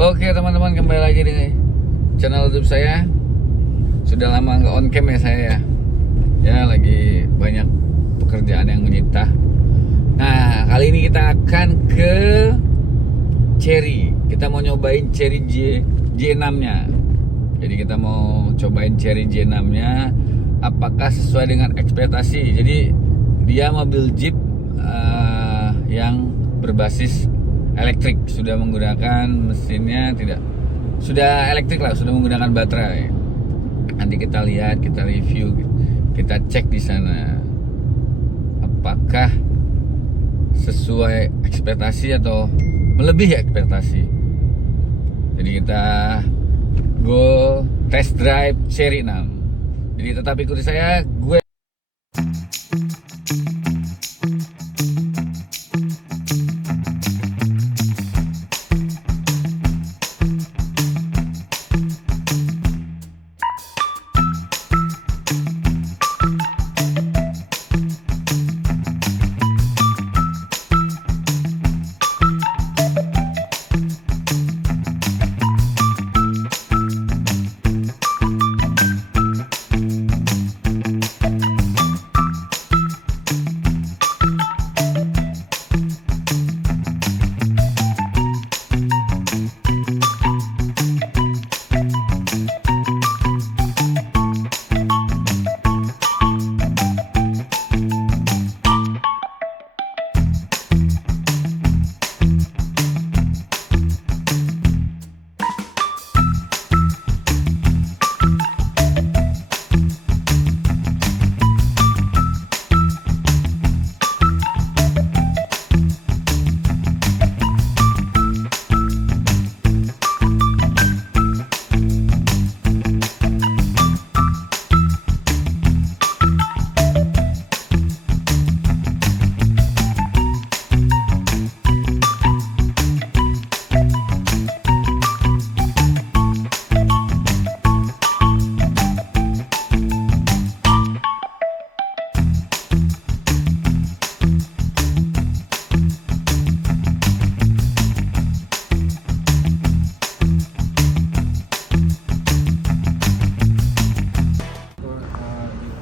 Oke teman-teman, kembali lagi di channel YouTube saya. Sudah lama nggak on cam ya saya ya. Ya lagi banyak pekerjaan yang menyita. Nah kali ini kita akan ke Cherry. Kita mau nyobain Cherry J6 nya. Jadi kita mau cobain Cherry J6 nya. Apakah sesuai dengan ekspektasi? Jadi dia mobil Jeep yang berbasis elektrik, sudah menggunakan mesinnya sudah elektrik lah, sudah menggunakan baterai. Nanti kita lihat, kita review, kita cek di sana apakah sesuai ekspektasi atau melebihi ekspektasi. Jadi kita go test drive Cherry 6. Jadi tetap ikuti saya, gue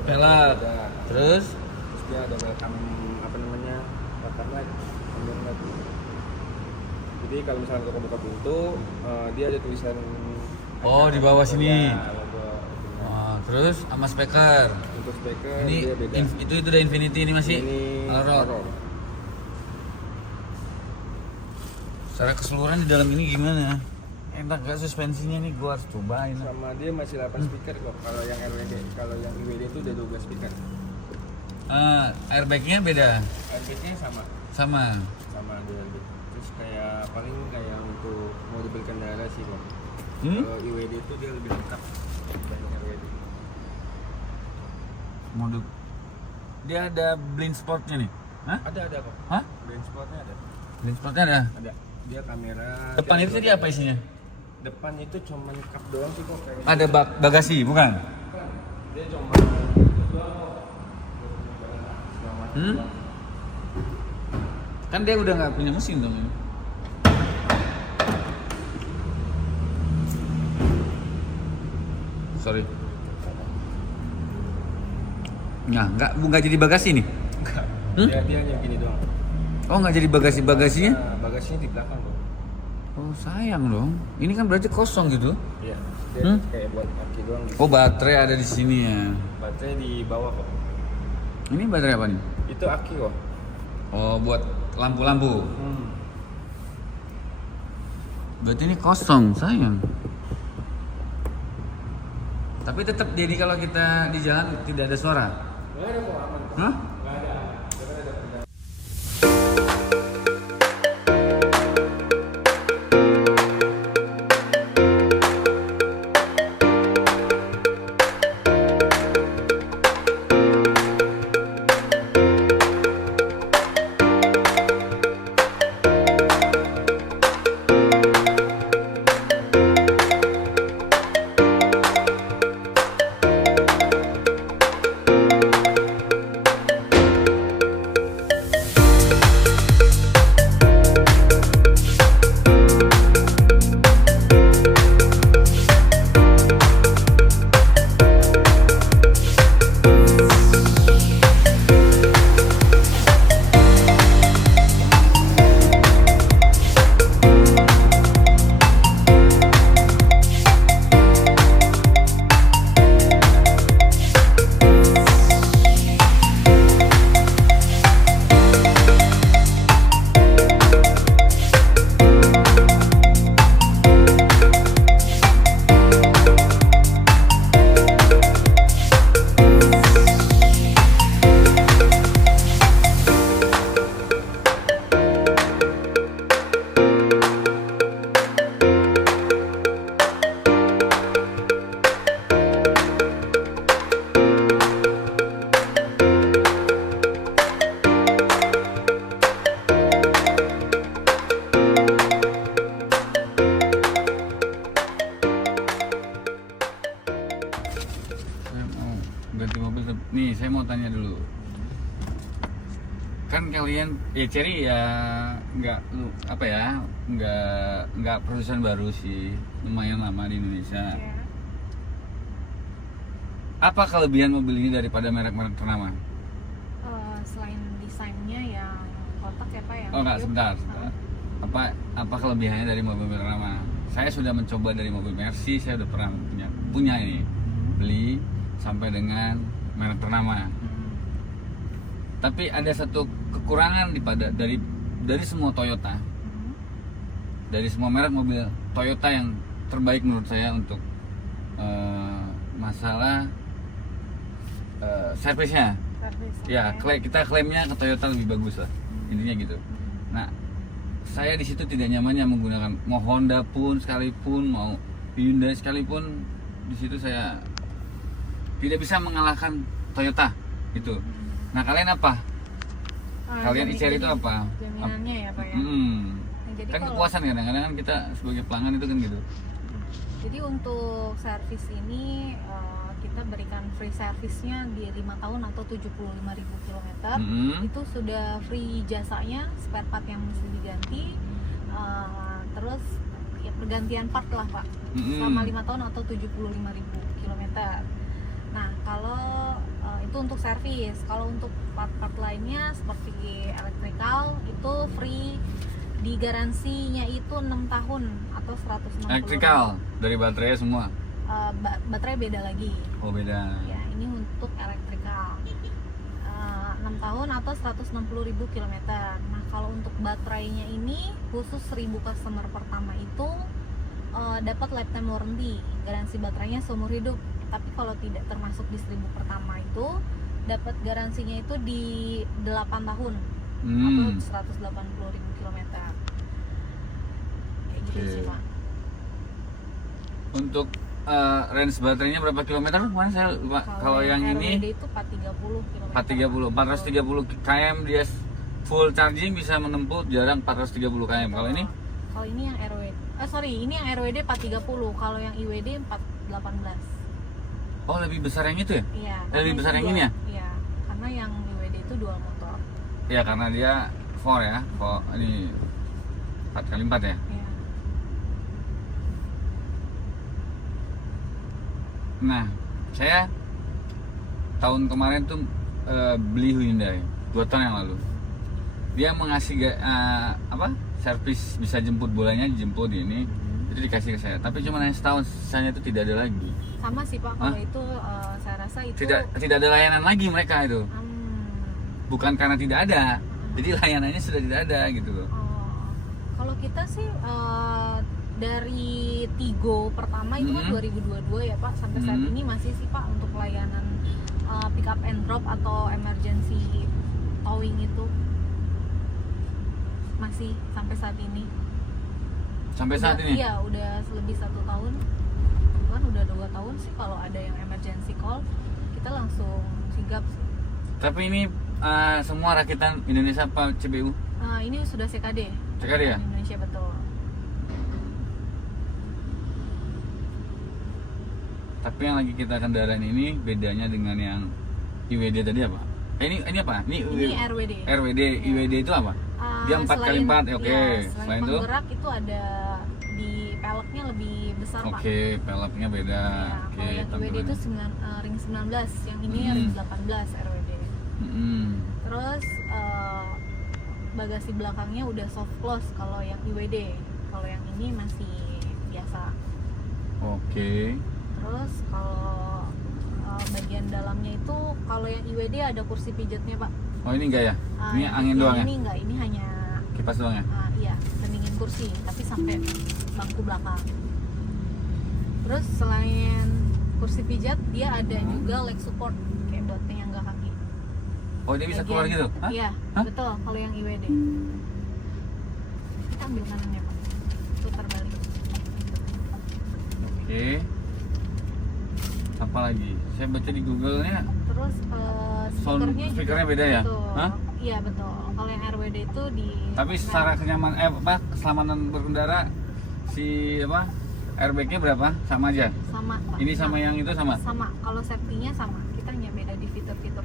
pelak. Terus dia ada welcome welcome light. Jadi kalau misalnya kita buka pintu, dia ada tulisan di bawah sini. Ya, logo. Terus sama speaker. Untuk speaker Ini dia beda. itu udah Infinity, ini masih Ini Alroad. Secara keseluruhan di dalam ini gimana? Enak gak suspensinya nih? Gua harus cobain. Sama dia masih 8 speaker kok. Kalau yang RWD, kalau yang IWD itu udah 12 speaker. Airbagnya beda? Airbagnya sama dengan gitu. Terus kayak paling kayak untuk mobil kendara sih kok. Kalau IWD itu dia lebih lengkap dibanding RWD. Mode dia ada blind spotnya nih? Hah? Ada kok. Hah? Blind spotnya ada. Blind spotnya ada? Ada. Dia kamera. Depan itu tadi apa isinya? Depan itu cuma cup doang sih kok kayak. Ada bagasi, bukan? Dia cuma Kan dia udah nggak punya mesin dong ini. Sorry. Nah, nggak jadi bagasi nih? enggak. Dia hanya gini doang. Oh, nggak jadi bagasinya? Nah, bagasinya di belakang kok. Oh, sayang dong. Ini kan berarti kosong gitu. Iya. Dia kayak buat kaki doang gitu. Oh, baterai ada di sini ya. Baterai di bawah kok. Ini baterai apa nih? Itu aki kok. Oh, buat lampu-lampu. Berarti ini kosong, sayang. Tapi tetap jadi kalau kita di jalan tidak ada suara. Enggak ada kok, aman kok. Hah? Enggak ada. saya mau tanya dulu. Kan kalian ya Cherry ya nggak perusahaan baru sih, lumayan lama di Indonesia. Ya. Apa kelebihan mobil ini daripada merek-merek ternama? Selain desainnya yang kotak ya Pak ya. Oh enggak, Yuk. sebentar. Apa kelebihannya dari mobil ternama? Saya sudah mencoba dari mobil Mercy, saya udah pernah punya ini, beli sampai dengan merek ternama. Tapi ada satu kekurangan dari semua Toyota, dari semua merek mobil Toyota yang terbaik menurut saya untuk masalah servisnya. Servis, Ya, oke. kita klaimnya ke Toyota lebih bagus lah, intinya gitu. Nah, saya di situ tidak nyamannya menggunakan mau Honda pun sekalipun, mau Hyundai sekalipun, di situ saya tidak bisa mengalahkan Toyota gitu. Nah, kalian apa? Kalian Cherry itu apa? Jaminannya ya Pak ya. Nah, jadi Kan kalau- kepuasan kadang-kadang kan kita sebagai pelanggan itu kan gitu. Jadi untuk servis ini kita berikan free servisnya di 5 tahun atau 75.000 km. Itu sudah free jasanya, spare part yang mesti diganti, terus ya pergantian part lah Pak, selama 5 tahun atau 75.000 km. Nah kalau itu untuk servis. Kalau untuk part-part lainnya seperti elektrikal itu free, di garansinya itu 6 tahun atau 160. Elektrikal dari baterai semua. Baterai beda lagi. Oh, beda. Ya, ini untuk elektrikal. 6 tahun atau 160.000 km. Nah, kalau untuk baterainya ini khusus 1000 customer pertama itu dapat lifetime warranty, garansi baterainya seumur hidup. Tapi kalau tidak termasuk di 1000 pertama itu dapat garansinya itu di 8 tahun atau 180.000 km. Kayak gitu Oke. sih, Pak. Untuk range baterainya berapa kilometer? Kemarin saya lupa. Kalau yang ini RWD itu 430 km. 430 km dia full charging bisa menempuh jarak 430 km. Kalau ini Kalau ini yang RWD. Ini yang RWD 430. Kalau yang IWD 418. oh lebih besar yang itu ya? Iya. Lebih karena besar itu yang ini ya? Iya. Karena yang IWD itu dual motor. Ya karena dia 4 ya. Ini 4x4 ya. Iya. Nah, saya tahun kemarin tuh beli Hyundai 2 tahun yang lalu. Dia mengasih servis bisa jemput bolanya, dijemput ini, itu dikasih ke saya. Tapi cuma hanya setahun, sisanya itu tidak ada lagi. Sama sih Pak. Kalau itu saya rasa itu Tidak ada layanan lagi mereka itu. Bukan karena tidak ada, jadi layanannya sudah tidak ada gitu loh. Kalau kita sih dari Tigo pertama itu kan 2022 ya Pak, sampai saat ini masih sih Pak untuk layanan pick up and drop atau emergency towing itu masih sampai saat ini. Sampai saat ini. Iya, udah lebih 1 tahun. Kan udah 2 tahun sih kalau ada yang emergency call kita langsung sigap sih. Tapi ini semua rakitan Indonesia apa CBU? Ini sudah CKD. CKD ya? Indonesia betul. Tapi yang lagi kita kendaraan ini bedanya dengan yang IWD tadi apa? Ini apa? Ini RWD. RWD, IWD itu apa? Dia 4x4, oke. Selain Selain itu? penggerak itu ada di peleknya lebih besar Pak. Oke, peleknya beda. Ya, Oke, kalau yang IWD itu ring 19, yang ini ring 18 RWD. Terus bagasi belakangnya udah soft close kalau yang IWD. Kalau yang ini masih biasa. Oke. Terus kalau bagian dalamnya itu kalau yang IWD ada kursi pijatnya Pak. Oh ini enggak ya? Ini Yang angin doang ya? Ini enggak, ini hanya Kipas doang ya? iya, pendingin kursi, tapi sampai bangku belakang. Terus selain kursi pijat, dia ada juga leg support kayak buat penyangga kaki. Oh dia bisa keluar gitu? Hah? Iya, Hah? betul. Kalau yang IWD. Kita ambil kanannya Pak, putar balik. Oke. Apa lagi? Saya baca di Google-nya Terus sound speakernya beda ya? Betul. Hah? Iya betul. Kalau yang RWD itu di. Tapi secara keselamatan berkendara si airbagnya berapa? Sama aja? sama Pak. Ini sama yang itu sama? Sama. Kalau safety-nya sama. Kita hanya beda di fitur-fitur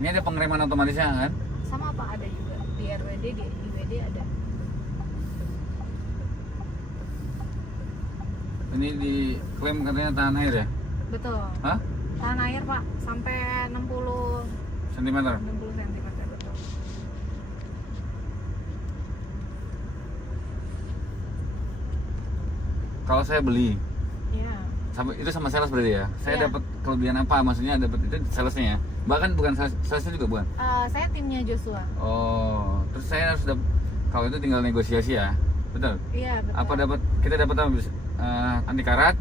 Ini ada pengereman otomatisnya kan? Sama Pak, ada juga di RWD, di IWD ada. Ini diklaim katanya tahan air ya? Betul. Hah? Tahan air Pak, sampai 60 Sentimeter? cm betul. Kalau saya beli, Iya. itu sama sales berarti ya? Saya Iya. dapat kelebihan apa? Maksudnya dapat itu salesnya ya? Bahkan bukan salesnya juga bukan? Saya timnya Joshua. Oh, terus saya harus kalau itu tinggal negosiasi ya? Betul? Iya betul. Apa kita dapat apa? Anti karat?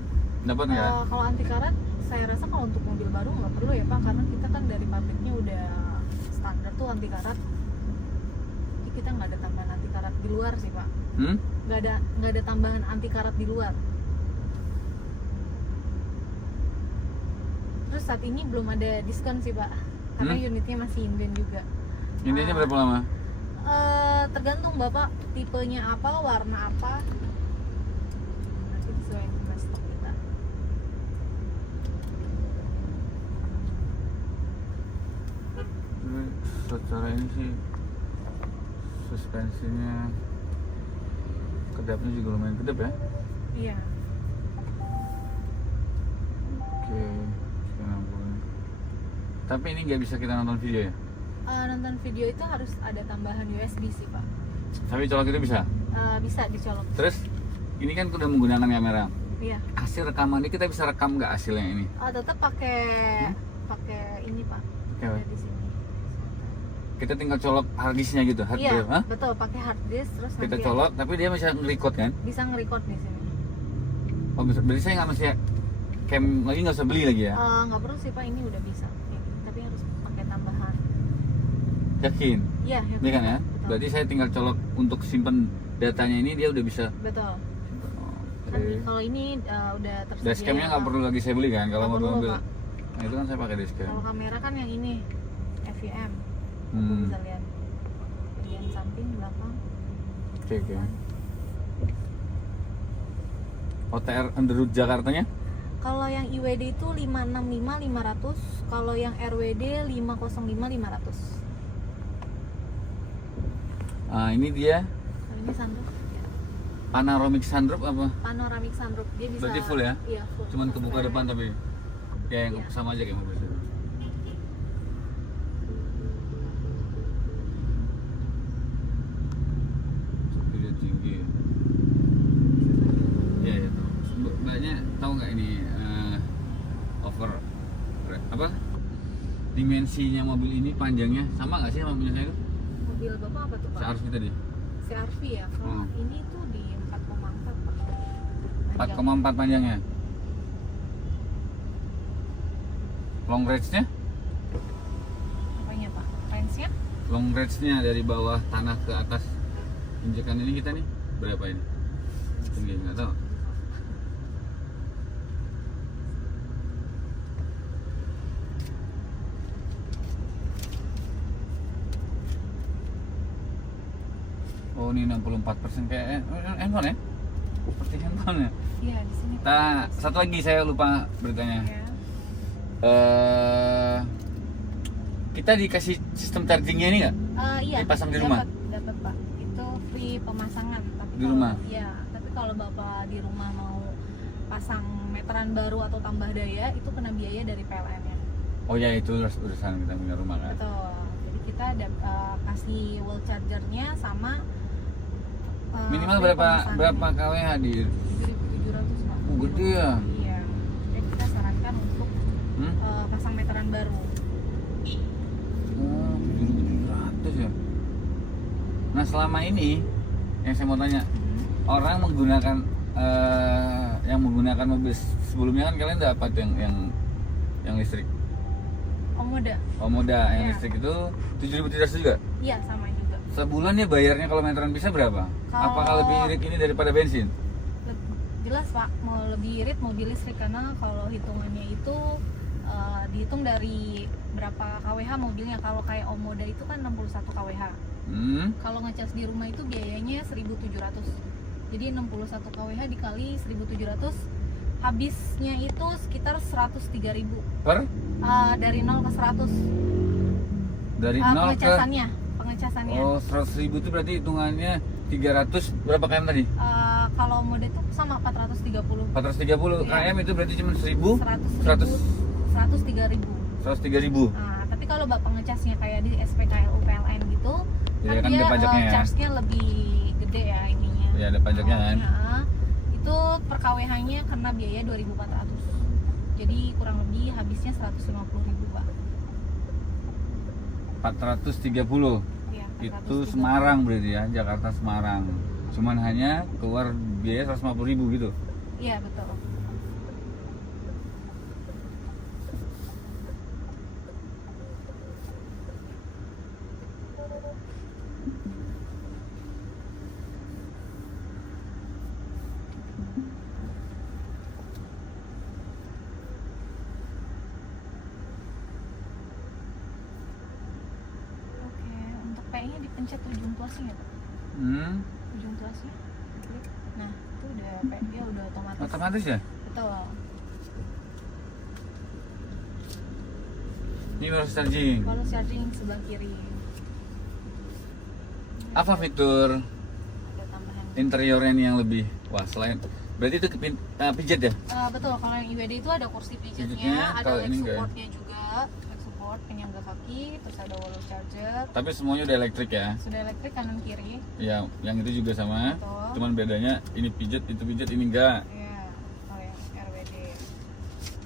Dapat nggak? Kalau anti karat, saya rasa kalau untuk mobil baru nggak perlu ya Pak, karena kita kan dari pabriknya udah standar tuh anti karat. Jadi kita nggak ada tambahan anti karat di luar sih Pak. Nggak ada tambahan anti karat di luar. Terus saat ini belum ada diskon sih Pak, karena unitnya masih inden juga. Intinya berapa lama? Tergantung Bapak tipenya apa, warna apa. Nanti disesuaikan sama stok kita. Secara ini sih suspensinya, kedapnya juga lumayan kedap ya. Iya. Oke, sekarang boleh. Tapi ini nggak bisa kita nonton video ya? Nonton video itu harus ada tambahan USB sih Pak. Tapi colok itu bisa? Bisa dicolok. Terus ini kan udah menggunakan kamera. Iya. Hasil rekaman ini kita bisa rekam nggak hasilnya ini? Tetap pakai ini Pak. Oke. Ada di sini. Kita tinggal colok hard disknya gitu, hard Iya, drive, hah? betul, pakai hard disk terus Kita nanti colok, tapi dia bisa nge-record kan? bisa nge-record di sini. Oh, berarti saya nggak mesti cam lagi, nggak usah beli lagi ya? Nggak perlu sih Pak, ini udah bisa. Ini, tapi harus pakai tambahan. Yakin? Iya, ya, Ini kan ya? betul. Berarti saya tinggal colok untuk simpen datanya ini, dia udah bisa. Betul. Oke. Kan kalau ini udah tersedia. Dashcamnya nggak Pak. perlu lagi saya beli kan? Kalau Nggak perlu, mobil-mobil. Pak. Nah itu kan saya pakai dashcam. Kalau kamera kan yang ini FVM. Bisa lihat bagian samping, belakang. Oke. OTR Underwood Jakartanya? Kalau yang IWD itu 565 500, kalau yang RWD 505 500. Ini dia Nah, ini sunroof. panoramic sunroof apa? Panoramic sunroof, dia bisa. Berarti full ya? Iya, full. Cuman kebuka depan tapi ya yang Iya. sama aja kayak mobil saya. Video tinggi. Ya ya tahu. Mbaknya tahu nggak ini over apa? Dimensinya mobil ini panjangnya sama nggak sih sama punya saya itu? Mobil Bapak apa tuh Pak? CR-V tadi. CR-V ya. Kalau ini tuh di 4,4 Pak. 4,4 panjangnya. Long range-nya? Apanya Pak? Range-nya? Long range-nya dari bawah tanah ke atas injekan ini kita nih berapa ini? Tinggi nggak tahu. Oh ini 64% kayak handphone ya? Seperti handphone ya? Iya, di sini. Nah, satu lagi saya lupa beritanya. Ya. Kita dikasih sistem chargingnya ini nggak? Iya. Dipasang di rumah? Dapat Pak. Itu free pemasangan. Tapi Di rumah? Iya. Tapi kalau Bapak di rumah mau pasang meteran baru atau tambah daya, itu kena biaya dari PLN-nya. Oh ya itu urusan kita punya rumah kan? Betul. Jadi kita ada kasih wall chargernya sama Minimal free pemasangan. berapa kWh di? 7.700 Pak. Gede ya? Iya. Jadi kita sarankan untuk pasang meteran baru. Oh 7.700 ya. Nah selama ini yang saya mau tanya, orang menggunakan yang menggunakan mobil sebelumnya kan kalian dapat yang listrik. Omoda. Omoda yang Iya. listrik itu 7.700 juga. Iya, sama juga. Sebulan ya bayarnya kalau meteran bisa berapa? Apakah lebih irit ini daripada bensin? Jelas Pak, mau lebih irit mobil listrik karena kalau hitungannya itu dihitung dari berapa kWh mobilnya. Kalau kayak Omoda itu kan 61 kWh. Kalau ngecas di rumah itu biayanya 1.700. Jadi 61 kWh dikali 1.700, habisnya itu sekitar 103.000 Per? dari 0 ke 100. Dari 0 ke pengecasannya. oh 100.000 itu berarti hitungannya 300 berapa km tadi? Kalau mode itu sama 430. 430 Iya. km itu berarti cuma 1.000 103.000. Nah, tapi kalau bapak ngecasnya kayak di SPKLU PLN gitu, Ya, kan dia ada pajaknya ya. charge-nya lebih gede ya ininya. Ya ada pajaknya kan. Nah, itu per kWh-nya kena biaya 2.400. Jadi kurang lebih habisnya 150.000, Pak. 430 Iya, itu 430. Semarang berarti ya, Jakarta Semarang. Cuman hanya keluar biaya 150.000 gitu. Iya, betul. Oke, untuk P-nya dipencet ujung tuasnya ya, Pak? Ujung tuasnya klik. Nah, itu udah P, dia udah otomatis. Otomatis ya? Betul. Ini baru charging. Baru charging sebelah kiri. Apa fitur Ada tambahan. interiornya nih yang lebih wah selain berarti itu pijat ya? Betul, kalau yang IWD itu ada kursi Pijatnya, pijatnya, ada kalau leg ini enggak ya? supportnya juga, leg support penyangga kaki, terus ada wall charger, Tapi semuanya udah elektrik ya? sudah elektrik kanan kiri. Ya, yang itu juga sama. Betul. Cuman bedanya ini pijat, itu pijat, ini enggak. Ya, kalau yang RWD.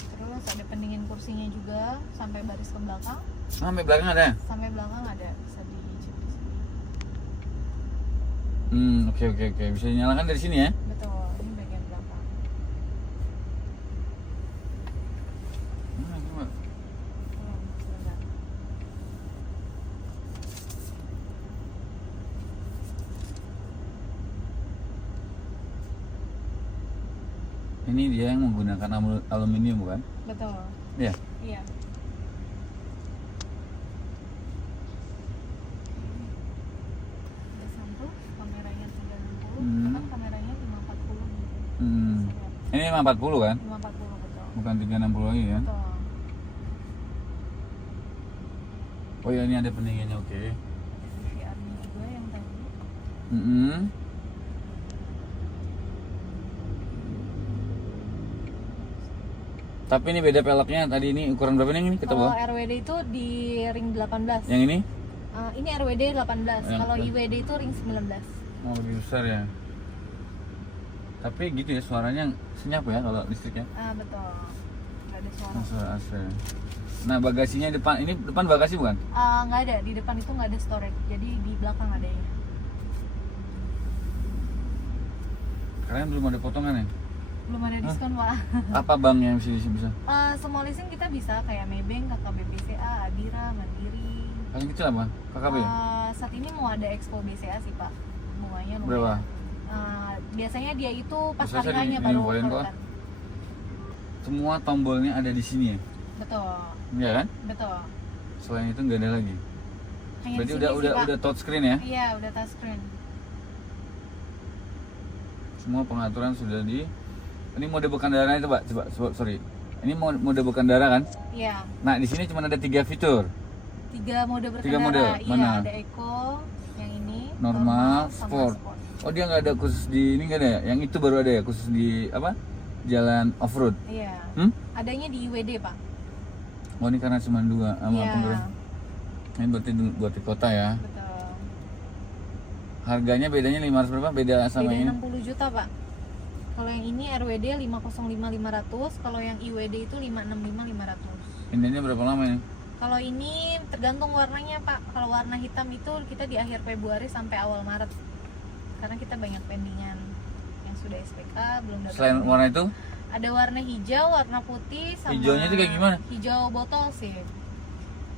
Terus ada pendingin kursinya juga sampai baris ke belakang, Sampai belakang ada. sampai belakang ada bisa dicek di sini. Oke. Bisa dinyalakan dari sini ya? Betul, ini bagian belakang. Coba. Sebentar. Ini dia yang menggunakan aluminium bukan? Betul. Iya. Iya. Ada sampul, kameranya 360, kan kameranya 540. Ini 540 kan? 540 betul. Bukan 360 lagi kan? Betul. Oh ya ini ada pendinginnya, oke. VCR-nya juga yang tadi. Tapi ini beda peleknya. Tadi ini ukuran berapa nih ini kita Kalau bawa? RWD itu di ring 18. Yang ini? Ini RWD 18. Yang Kalau ke- IWD itu ring 19. Oh lebih besar ya. Tapi gitu ya suaranya senyap ya kalau listrik ya. Betul. Nggak ada suara. Suara AC. Nah bagasinya depan, ini depan bagasi bukan? Nggak ada, di depan itu nggak ada storage. Jadi di belakang adanya. Kalian belum ada potongan ya? Belum ada diskon, Pak. Apa bank yang bisa? Semua leasing kita bisa kayak Maybank, KKB BCA, Adira, Mandiri. Paling kecil apa? KKB? Saat ini mau ada Expo BCA sih, Pak. Bunganya lumayan. Berapa? Biasanya dia itu pas Bisa hari saya hanya di- baru infoin, Pak. keluaran. Semua tombolnya ada di sini ya? Betul, Iya kan? betul. Selain itu nggak ada lagi. Hanya Berarti di sini sih, Pak. udah touchscreen ya? Iya, udah touchscreen. Semua pengaturan sudah di. Ini mode berkendara itu, Pak. Coba, sorry. Ini mode berkendara kan? Iya, Nah, di sini cuma ada 3 fitur. 3 mode berkendara. Tiga mode, Iya, mana? ada Eco, yang ini, Normal, sama sport. Oh, dia nggak ada khusus di ini nggak ada ya? Yang itu baru ada ya khusus di apa? Jalan off road. Iya. Hmm? Adanya di IWD, Pak. Oh, ini karena cuma 2 sama Iya, pengguna. Ini berarti buat di kota ya. betul. Harganya bedanya 500 berapa? Beda sama Beda ini. 60 juta, Pak. Kalau yang ini RWD 505.500, kalau yang IWD itu 565.500. Ininya berapa lama ini? Kalau ini tergantung warnanya, Pak. Kalau warna hitam itu kita di akhir Februari sampai awal Maret. Karena kita banyak pendingan yang sudah SPK, belum dapat. Selain pending. warna itu, Ada warna hijau, warna putih, sama Hijaunya itu kayak gimana? Hijau botol sih.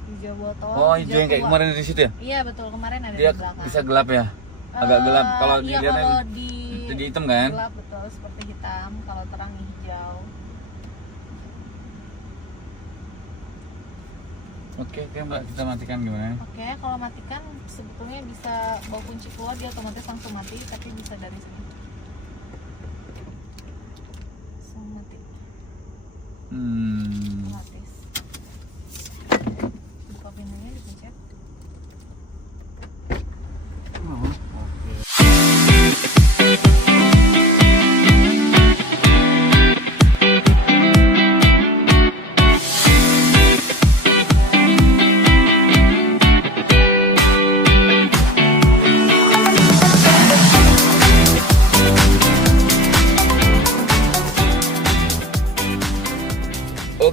Hijau botol. oh hijau yang kayak tua. kemarin di situ ya? Iya, betul, kemarin ada Dia di belakang. bisa gelap ya? Agak gelap kalau iya, dilihatnya kalau di jadi hitam kan? gelap betul seperti hitam, kalau terang hijau. Oke, Mbak, kita matikan gimana? Oke, kalau matikan sebetulnya bisa bawa kunci keluar, dia otomatis langsung mati, tapi bisa dari sini. Langsung mati, otomatis. Buka pintunya, dipencet.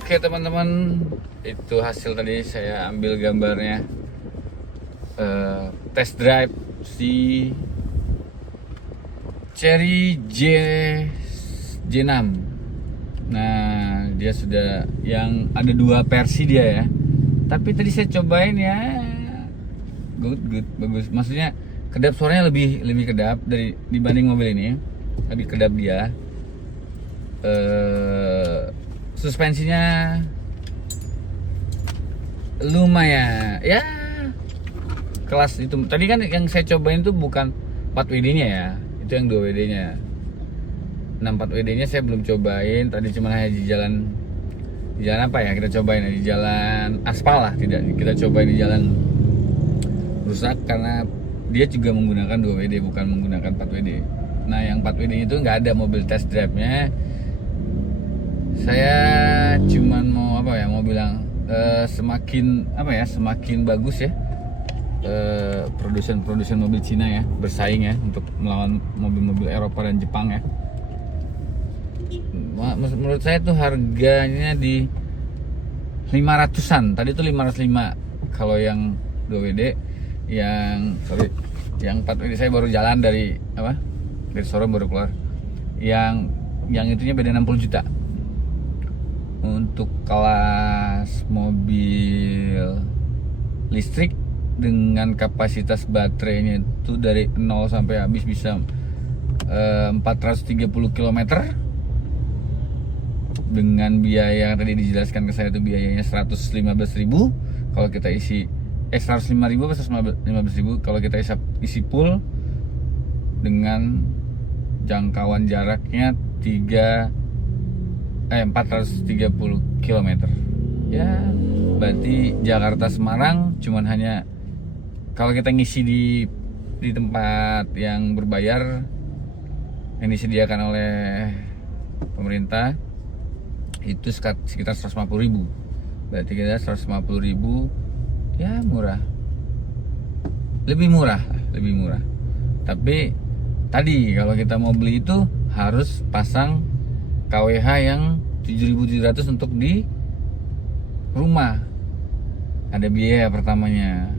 Oke teman-teman, itu hasil tadi saya ambil gambarnya test drive si Chery J6. Nah, dia sudah yang ada 2 versi dia ya. Tapi tadi saya cobain ya, good, bagus. Maksudnya kedap suaranya lebih kedap dari dibanding mobil ini. Lebih kedap dia. Suspensinya lumayan ya, kelas itu. Tadi kan yang saya cobain itu bukan 4WD nya ya, itu yang 2WD nya. Nah 4WD nya saya belum cobain, tadi cuma hanya di jalan apa ya, kita cobain di jalan aspal lah, tidak kita cobain di jalan rusak karena dia juga menggunakan 2WD bukan menggunakan 4WD. Nah yang 4WD itu nggak ada mobil test drive nya. Saya cuman mau bilang semakin bagus ya produsen mobil Cina ya, bersaing ya untuk melawan mobil-mobil Eropa dan Jepang ya. Menurut saya tuh harganya di 500-an. Tadi tuh 505 kalau yang 2WD. Yang 4WD saya baru jalan dari showroom baru keluar. Yang itunya beda 60 juta. Untuk kelas mobil listrik dengan kapasitas baterainya itu dari 0 sampai habis bisa 430 km dengan biaya yang tadi dijelaskan ke saya itu biayanya 115.000 kalau kita isi 105.000 atau 115.000 kalau kita isi full dengan jangkauan jaraknya 430 km ya, berarti Jakarta Semarang cuman hanya kalau kita ngisi di tempat yang berbayar yang disediakan oleh pemerintah itu sekitar 150.000, berarti kita 150.000 ya lebih murah. Tapi tadi kalau kita mau beli itu harus pasang KWH yang 7.700 untuk di rumah. Ada biaya pertamanya.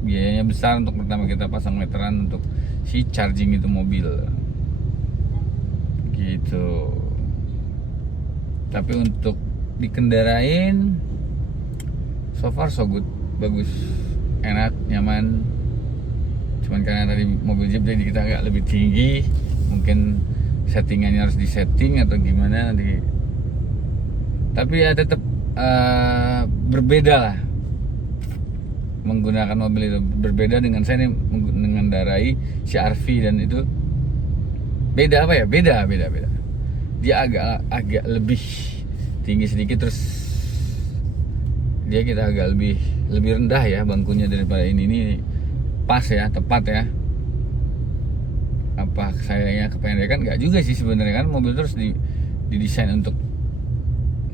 Biayanya besar untuk pertama kita pasang meteran untuk si charging itu mobil. Gitu. Tapi untuk dikendarain so far so good. Bagus. Enak, nyaman. Cuman karena tadi mobil Jeep jadi kita agak lebih tinggi, mungkin settingannya harus disetting atau gimana nanti. Tapi ya tetap berbeda lah menggunakan mobil itu, berbeda dengan saya nih mengendarai CR-V dan itu beda beda dia agak lebih tinggi sedikit, terus dia kita agak lebih rendah ya bangkunya daripada ini pas ya, tepat ya. Apa sayanya kependekan? Nggak juga sih sebenarnya, kan mobil terus didesain untuk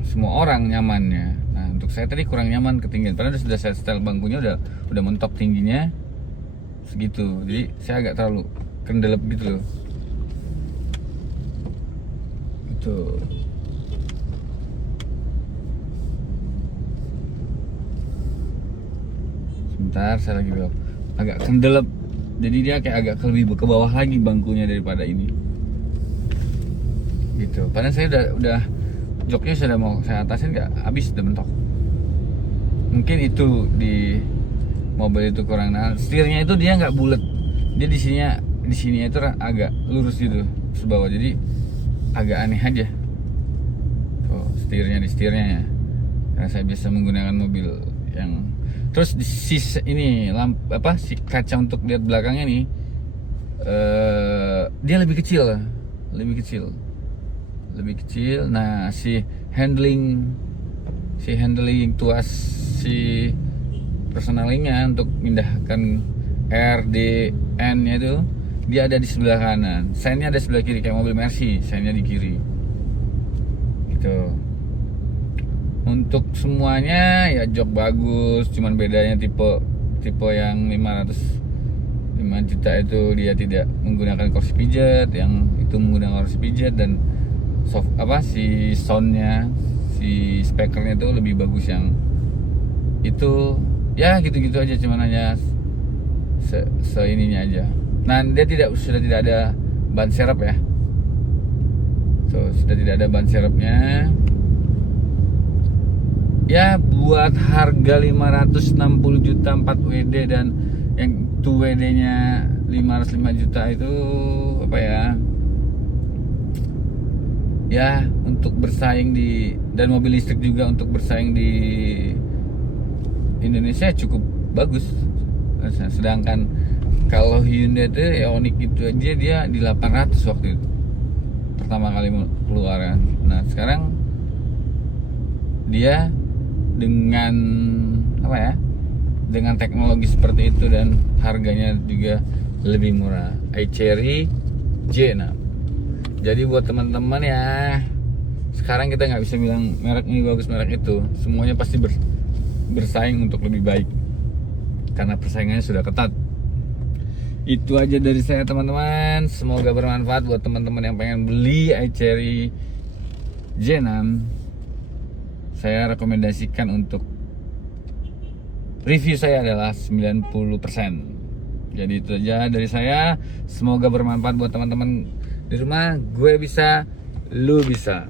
semua orang nyamannya. Nah untuk saya tadi kurang nyaman ketinggian, padahal sudah saya setel bangkunya udah mentok tingginya segitu, jadi saya agak terlalu kendelep gitu loh. Itu sebentar saya lagi belok, agak kendelep, jadi dia kayak agak lebih ke bawah lagi bangkunya daripada ini gitu. Padahal saya udah joknya sudah mau saya atasin, nggak habis, udah mentok. Mungkin itu di mobil itu kurang. Nah setirnya itu dia nggak bulat, dia di sini itu agak lurus gitu ke bawah, jadi agak aneh aja tuh setirnya ya, karena saya biasa menggunakan mobil yang terus si kaca untuk lihat belakangnya nih dia lebih kecil. Nah si handling tuas si personalingnya untuk pindahkan RDN nya itu dia ada di sebelah kanan, seinnya ada sebelah kiri kayak mobil Mercy, seinnya di kiri gitu. Untuk semuanya ya jok bagus, cuman bedanya tipe yang 5 juta itu dia tidak menggunakan kursi pijat, yang itu menggunakan kursi pijat, dan si soundnya, si si spekernya tuh lebih bagus yang itu. Ya gitu-gitu aja, cuman hanya ininya aja. Nah, dia sudah tidak ada ban serep ya. Sudah tidak ada ban serepnya. Ya buat harga 560 juta 4 WD dan yang 2 WD nya 505 juta itu apa ya? Ya untuk bersaing dan mobil listrik juga untuk bersaing di Indonesia cukup bagus. Sedangkan kalau Hyundai itu Ioniq itu aja dia di 800 waktu itu pertama kali keluar kan. Nah sekarang dia dengan apa ya, dengan teknologi seperti itu dan harganya juga lebih murah, iCherry J6. Jadi buat teman-teman ya, sekarang kita nggak bisa bilang merek ini bagus, merek itu, semuanya pasti bersaing untuk lebih baik karena persaingannya sudah ketat. Itu aja dari saya teman-teman, semoga bermanfaat buat teman-teman yang pengen beli iCherry J6. Saya rekomendasikan untuk review saya adalah 90%. Jadi itu aja dari saya, semoga bermanfaat buat teman-teman di rumah. Gue bisa, lu bisa.